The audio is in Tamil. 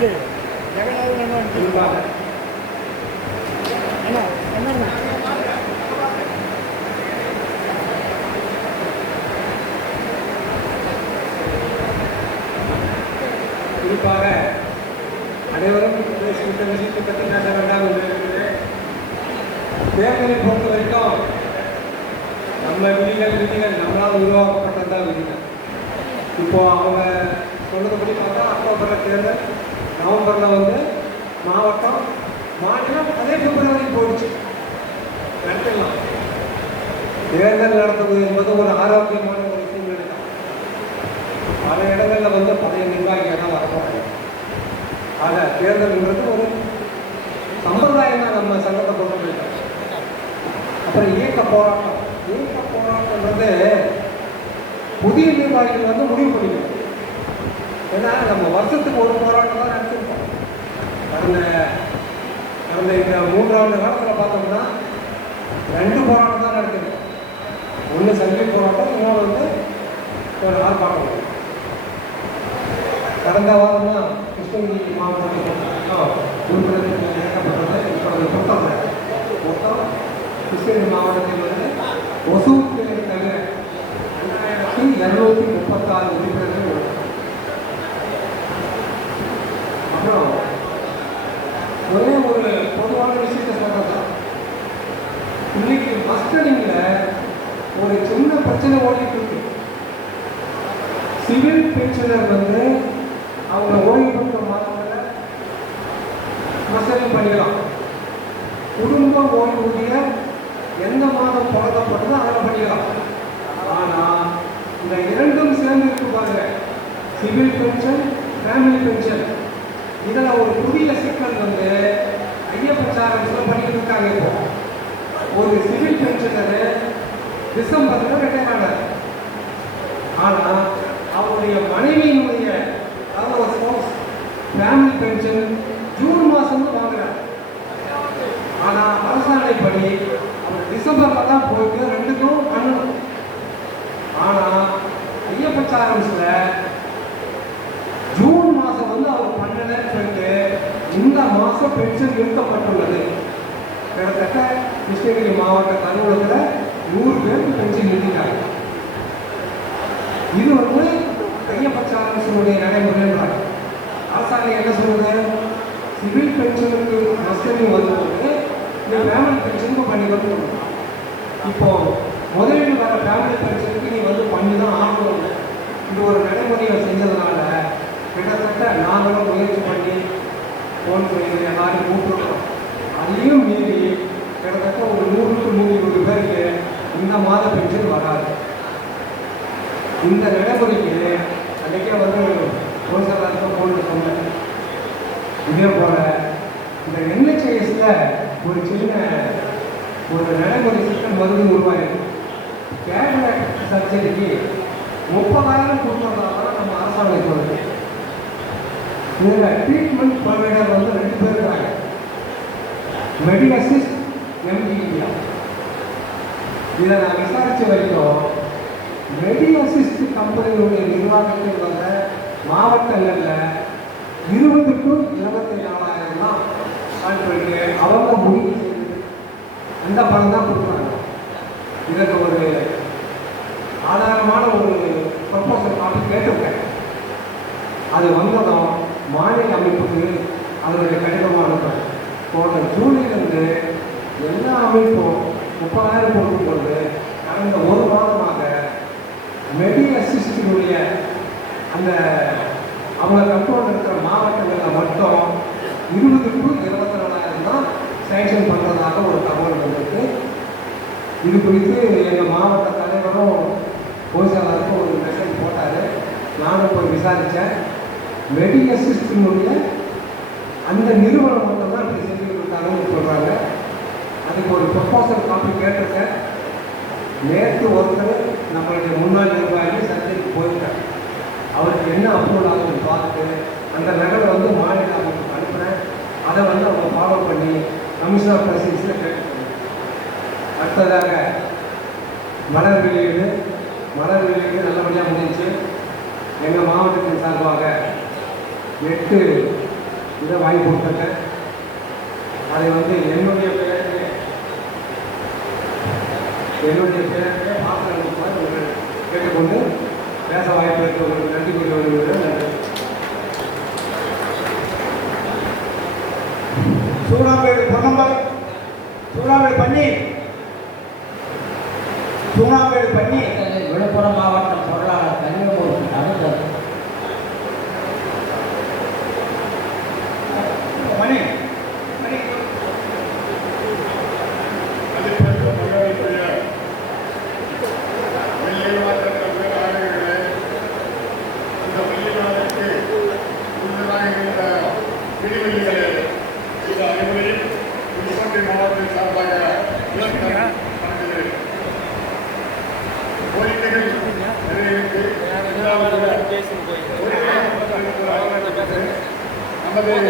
குறிப்பாக அனைவரும் இந்த விஷயத்தை பற்றி பேச வேண்டாம் என்று தேர்தலை பொறுத்த வரைக்கும் நம்ம விதிகள் நம்மளால் உருவாக்கப்பட்டதான் விதிகள். இப்போ அவங்க சொன்னதுபடி பார்த்தா அக்டோபரில் தேர்தல், நவம்பரில் வந்து மாவட்டம், மாநிலம், அதே பிப்ரவரி போயிடுச்சு. நடத்திடலாம். தேர்தல் நடத்துவது என்பது ஒரு ஆரோக்கியமான ஒரு சூழ்நிலை தான். பல இடங்களில் வந்து பழைய நிர்வாகிகள் தான் வரப்போறாங்க. ஆக தேர்தல்ன்றது ஒரு சம்பிரதாயமாக நம்ம சங்கத்தை கொண்டு போயிட்டோம். அப்புறம் இயக்க போராட்டம்ன்றது புதிய நிர்வாகிகள் வந்து முடிவு பண்ணிக்கணும். ஏன்னா நம்ம வருஷத்துக்கு ஒரு போராட்டம் தான் நடத்திருக்கோம். கடந்த இந்த 3 ஆண்டு காலத்தில் பார்த்தோம்னா 2 போராட்டம் தான் நடத்திருக்கோம். ஒன்று சங்கிலி போராட்டம், இன்னொன்று வந்து ஒரு ஆர்ப்பாட்டம். கடந்த வாரம் தான் கிருஷ்ணகிரி மாவட்டத்தில் உறுப்பினர்கள் இயக்கப்பட்டது. இப்போ மொத்தம் கிருஷ்ணகிரி மாவட்டத்தில் வந்து ஒசூருக்கு தவிர 2236 உறுப்பினர்கள் உள்ளனர். அப்புறம் ஒரே ஒரு பொதுவான விஷயத்தை சொல்றதுதான், இன்னைக்கு மஸ்டரிங்ல ஒரு சின்ன பிரச்சனை ஓடிட்டு இருக்கு. சிவில் பென்ஷனர் வந்து அவங்க ஓய்வு பெற்ற மாதத்தில் மஸ்டரிங் பண்ணிக்கலாம். குடும்ப ஓய்வூதியம் எந்த மாதம் தொடங்கப்பட்டதோ அதில் பண்ணிக்கலாம். ஆனால் இந்த இரண்டும் சேர்ந்து இருக்கு பாருங்க, சிவில் பென்ஷன், ஃபேமிலி பென்ஷன். இதில் ஒரு புதிய சிக்கல் வந்து ஐயப்பச்சாரத்தில் பண்ணிட்டு இருக்காங்க. இப்போ ஒரு சிவில் பென்ஷனரு டிசம்பரில் ரிட்டையர் ஆனார். ஆனால் அவருடைய மனைவியினுடைய அதாவது ஸ்பௌஸ் ஃபேமிலி பென்ஷன் ஜூன் மாதம் வாங்குறார். ஆனால் அரசாணைப்படி அவர் டிசம்பரில் தான் போயிட்டு 2க்கும் பண்ணணும். ஆனால் ஐயப்பச்சாரம்ஸில் ஜூன் மாதம் வந்து அவர் பண்ணலன்னு சொல்லிட்டு இந்த மாதம் பென்ஷன் நிறுத்தப்பட்டுள்ளது. கிட்டத்தட்ட கிருஷ்ணகிரி மாவட்ட கருவூலத்தில் 100 பேருக்கு பென்ஷன் நிறுத்திட்டாங்க. இது வந்து ஐயப்பச்சாரம்ஸுடைய நடைமுறைன்றாங்க. அரசாங்கம் என்ன சொல்லுது, சிவில் பென்ஷனுக்கு மஸ்டரிங் வரும்போது இந்த ஃபேமிலி பென்ஷனுக்கு பண்ணி வரணும். இப்போ முதலீடு வர ஃபேமிலி பென்ஷனுக்கு நீ வந்து பண்ணி தான் ஆகணும். இது ஒரு நடைமுறையை செஞ்சதுனால கிட்டத்தட்ட நாங்களும் முயற்சி பண்ணி ஃபோன் பண்ணி எல்லாரையும் கூப்பிட்டுருக்கோம். அதையும் மீறி கிட்டத்தட்ட ஒரு 100க்கு 120 பேருக்கு இந்த மாத பென்ஷன் வராது. இந்த நடைமுறைக்கு அன்றைக்கே வந்து ஹோல்சேலருக்கு ஃபோன் சொன்னேன். இதே போல் இந்த NHISல ஒரு சின்ன ஒரு நடைமுறை சிஸ்டம் மருந்து உருவாயிருக்கு. கேட்ராக்ட் சர்ஜரிக்கு 30,000 கொடுத்ததால நம்ம அரசாங்கம் சொல்லுது. இதில் ட்ரீட்மெண்ட் ப்ரொவைடர் வந்து 2 பேர் இருக்காங்க, மெடிஅசிஸ்ட், MGIA. இதை நான் விசாரித்த வரைக்கும் மெடிஅசிஸ்ட் கம்பெனியுடைய நிர்வாகத்தில் வந்த மாவட்டங்களில் 20க்கும் 24,000 தான் சொல்லிட்டு அவங்க முடிவு செய்து அந்த பணம் தான் கொடுக்குறாங்க. இதற்கு ஒரு ஆதாரமான ஒரு ப்ரொபோசல் காப்பி கேட்டிருக்கேன். அது வந்ததும் மாநில அமைப்புக்கு அதனுடைய கடிதமாக அனுப்புறேன். போன ஜூலையிலிருந்து எல்லா அமைப்பும் 30,000 கொடுக்கும்போது கடந்த 1 மாதமாக மெடிஅசிஸ்டினுடைய அந்த அவங்க கண்ட்ரோல் இருக்கிற மாவட்டங்களில் மட்டும் 20க்கும் 24,000 தான் சேங்ஷன் பண்ணுறதாக ஒரு தகவல் வந்திருக்கு. இது குறித்து எங்கள் மாவட்ட தலைவரும் ஹோல்சேலருக்கும் ஒரு மெசேஜ் போட்டார். நானும் போய் விசாரித்தேன். மெடிஅசிஸ்டினுடைய அந்த நிறுவனம் மட்டும் தான் இப்படி செஞ்சு கொடுத்தாங்கன்னு சொல்கிறாங்க. அதுக்கு ஒரு ப்ரொபோசல் காப்பி கேட்டிருக்கேன். நேற்று ஒருத்தர் நம்மளுடைய முன்னாள் நிர்வாகி சர்ச்சைக்கு போயிருக்கார். அவருக்கு என்ன அப்ரூவல் ஆகுதுன்னு பார்த்துட்டு அந்த நகலை வந்து மாநில அமைப்புக்கு அனுப்புகிறேன். அதை வந்து அவங்க ஃபாலோ பண்ணி கமிஷனர் பிரசிடென்ஸில் கேட்டுக்கணும். அடுத்ததாக மலர் வெளியீடு நல்லபடியாக முடிஞ்சு எங்கள் மாவட்டத்தின் சார்பாக 8 இதை வாங்கி கொடுத்துருக்கேன். அதை வந்து என்னுடைய பேரிலே பாத்திரம் கேட்டுக்கொண்டு பேச வாய்ப்பு இருக்கிறவங்களுக்கு நன்றி கூறி வருகிறேன். நன்றி. சூடாம்பேடு பொன்னம்பல், சூடாம்பேடு பண்ணி, சூடாம்பேடு பண்ணி. விழுப்புரம் மாவட்டம் பொருளாளர் கனிமூர்த்தி அடுத்தது மணி மணி மாவட்டத்தின் சார்பாக கோரிக்கைகள் நிறைவேற்றி நமது